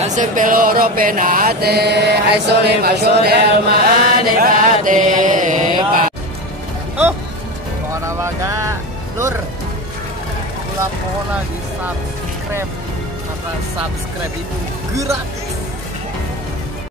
Asik peloro penate, hai sore masyurel maadekate. Oh, mana baga, lur. Kula pohon lagi subscribe, karena subscribe itu gratis.